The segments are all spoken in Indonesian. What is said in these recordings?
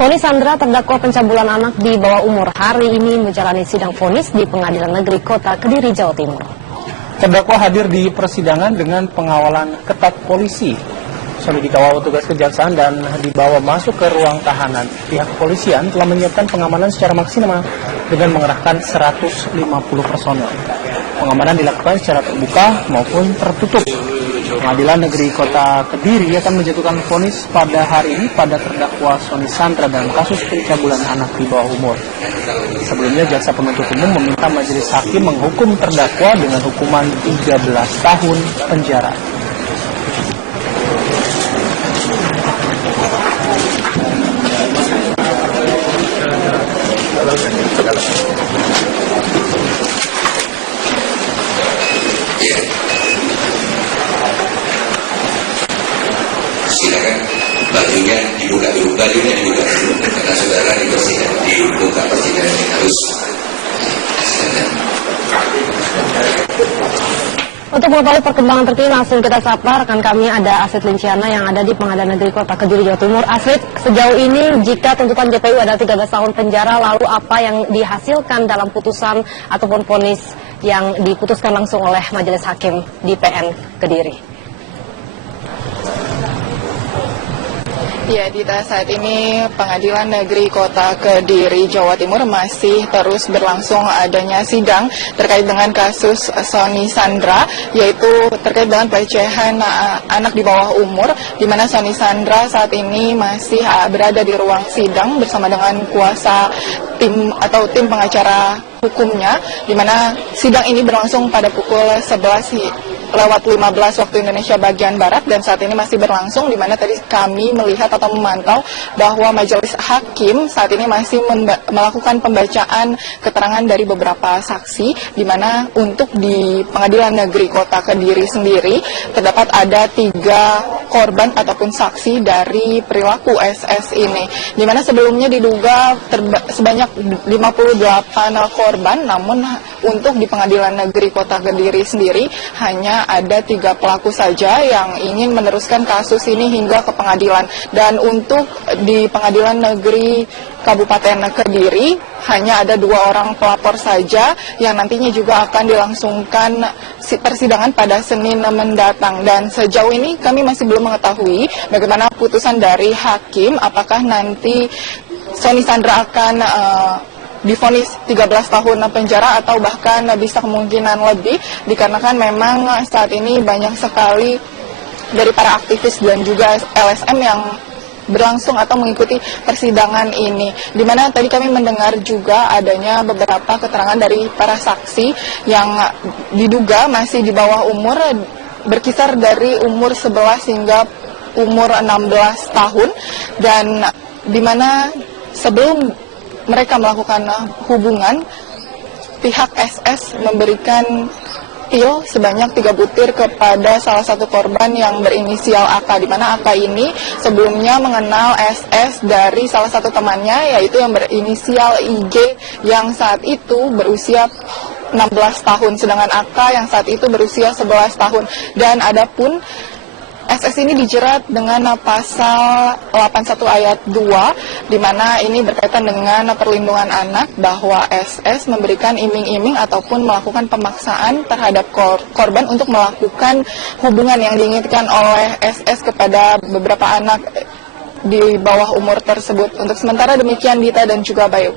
Sony Sandra, terdakwa pencabulan anak di bawah umur, hari ini menjalani sidang vonis di Pengadilan Negeri Kota Kediri, Jawa Timur. Terdakwa hadir di persidangan dengan pengawalan ketat polisi. Sony dikawal petugas kejaksaan dan dibawa masuk ke ruang tahanan. Pihak kepolisian telah menyiapkan pengamanan secara maksimal dengan mengerahkan 150 personel. Pengamanan dilakukan secara terbuka maupun tertutup. Pengadilan Negeri Kota Kediri akan menjatuhkan vonis pada hari ini pada terdakwa Sony Sandra dalam kasus pencabulan anak di bawah umur. Sebelumnya, jaksa penuntut umum meminta majelis hakim menghukum terdakwa dengan hukuman 13 tahun penjara. Silakan bajunya dibuka dulu, karena saudara dibersihkan, dibuka persidangan yang harus. Untuk mengetahui perkembangan terkini, langsung kita sapa rekan kami, ada Astrid Linciana yang ada di Pengadilan Negeri Kota Kediri, Jawa Timur. Astrid, sejauh ini jika tuntutan JPU ada 13 tahun penjara, lalu apa yang dihasilkan dalam putusan ataupun vonis yang diputuskan langsung oleh majelis hakim di PN Kediri? Ya, Dita, saat ini Pengadilan Negeri Kota Kediri, Jawa Timur masih terus berlangsung adanya sidang terkait dengan kasus Sony Sandra, yaitu terkait dengan pelecehan anak di bawah umur, di mana Sony Sandra saat ini masih berada di ruang sidang bersama dengan kuasa tim pengacara hukumnya, di mana sidang ini berlangsung pada pukul 11:15 waktu Indonesia bagian Barat, dan saat ini masih berlangsung, di mana tadi kami melihat atau memantau bahwa majelis hakim saat ini masih melakukan pembacaan keterangan dari beberapa saksi, di mana untuk di Pengadilan Negeri Kota Kediri sendiri terdapat ada 3 korban ataupun saksi dari perilaku SS ini, di mana sebelumnya diduga sebanyak 58 korban, namun untuk di Pengadilan Negeri Kota Kediri sendiri hanya ada 3 pelaku saja yang ingin meneruskan kasus ini hingga ke pengadilan. Dan untuk di Pengadilan Negeri Kabupaten Kediri hanya ada 2 orang pelapor saja yang nantinya juga akan dilangsungkan persidangan pada Senin mendatang. Dan sejauh ini kami masih belum mengetahui bagaimana putusan dari hakim, apakah nanti Sony Sandra akan divonis 13 tahun penjara atau bahkan bisa kemungkinan lebih, dikarenakan memang saat ini banyak sekali dari para aktivis dan juga LSM yang berlangsung atau mengikuti persidangan ini, di mana tadi kami mendengar juga adanya beberapa keterangan dari para saksi yang diduga masih di bawah umur, berkisar dari umur 11 hingga umur 16 tahun, dan di mana sebelum mereka melakukan hubungan, pihak SS memberikan pil sebanyak 3 butir kepada salah satu korban yang berinisial AK, di mana AK ini sebelumnya mengenal SS dari salah satu temannya, yaitu yang berinisial IG yang saat itu berusia 16 tahun, sedangkan AK yang saat itu berusia 11 tahun. Dan adapun SS ini dijerat dengan pasal 81 ayat 2, di mana ini berkaitan dengan perlindungan anak, bahwa SS memberikan iming-iming ataupun melakukan pemaksaan terhadap korban untuk melakukan hubungan yang diinginkan oleh SS kepada beberapa anak di bawah umur tersebut. Untuk sementara demikian, Dita dan juga Bayu.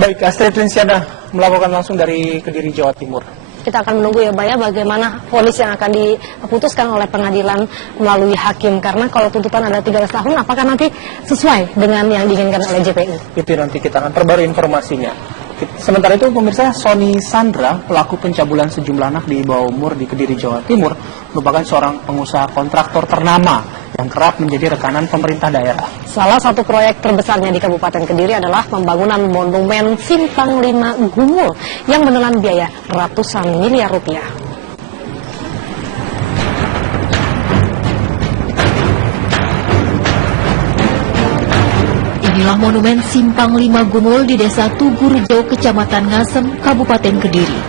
Baik, Astrid Linciana melaporkan langsung dari Kediri, Jawa Timur. Kita akan menunggu ya, Baya, bagaimana vonis yang akan diputuskan oleh pengadilan melalui hakim. Karena kalau tuntutan ada 13 tahun, apakah nanti sesuai dengan yang diinginkan oleh JPU? Itu nanti kita akan perbarui informasinya. Sementara itu, pemirsa, Sony Sandra, pelaku pencabulan sejumlah anak di bawah umur di Kediri, Jawa Timur, merupakan seorang pengusaha kontraktor ternama yang kerap menjadi rekanan pemerintah daerah. Salah satu proyek terbesarnya di Kabupaten Kediri adalah pembangunan monumen Simpang 5 Gumul yang menelan biaya ratusan miliar rupiah. Inilah monumen Simpang 5 Gumul di Desa Tugurejo, Kecamatan Ngasem, Kabupaten Kediri.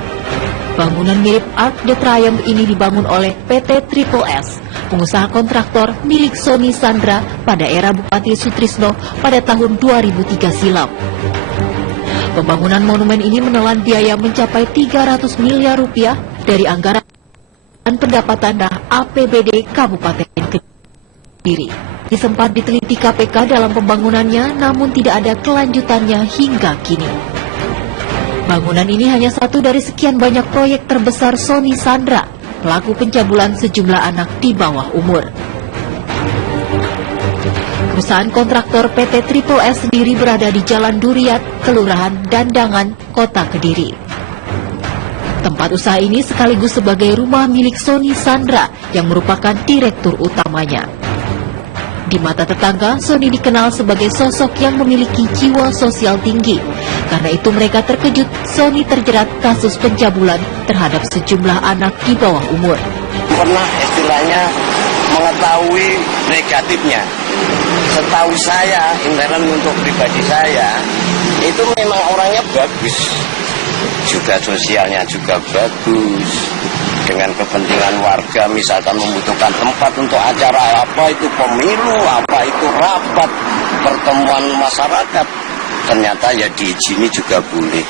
Bangunan mirip Arc de Triomphe ini dibangun oleh PT Triple S, pengusaha kontraktor milik Sony Sandra pada era Bupati Sutrisno pada tahun 2003 silam. Pembangunan monumen ini menelan biaya mencapai 300 miliar rupiah dari anggaran pendapatan APBD Kabupaten Kediri. Sempat diteliti KPK dalam pembangunannya, namun tidak ada kelanjutannya hingga kini. Bangunan ini hanya satu dari sekian banyak proyek terbesar Sony Sandra, pelaku pencabulan sejumlah anak di bawah umur. Perusahaan kontraktor PT Triple S sendiri berada di Jalan Duriat, Kelurahan Dandangan, Kota Kediri. Tempat usaha ini sekaligus sebagai rumah milik Sony Sandra yang merupakan direktur utamanya. Di mata tetangga, Sony dikenal sebagai sosok yang memiliki jiwa sosial tinggi. Karena itu mereka terkejut Sony terjerat kasus pencabulan terhadap sejumlah anak di bawah umur. Pernah istilahnya mengetahui negatifnya. Setahu saya, intern untuk pribadi saya, itu memang orangnya bagus. Juga sosialnya juga bagus. Dengan kepentingan warga, misalkan membutuhkan tempat untuk acara apa itu pemilu, apa itu rapat, pertemuan masyarakat, ternyata ya diizini juga boleh.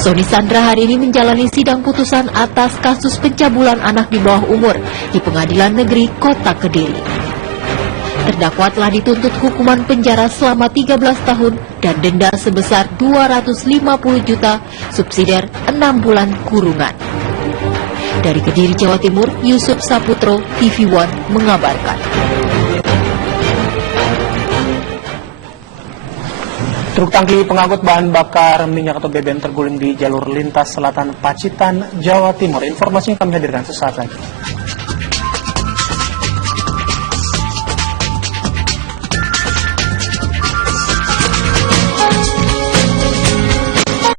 Sony Sandra hari ini menjalani sidang putusan atas kasus pencabulan anak di bawah umur di Pengadilan Negeri Kota Kediri. Terdakwa telah dituntut hukuman penjara selama 13 tahun dan denda sebesar 250 juta, subsidiar 6 bulan kurungan. Dari Kediri, Jawa Timur, Yusuf Saputro, TV One mengabarkan. Truk tangki pengangkut bahan bakar minyak atau BBM terguling di jalur lintas selatan Pacitan, Jawa Timur. Informasinya kami hadirkan sesaat lagi.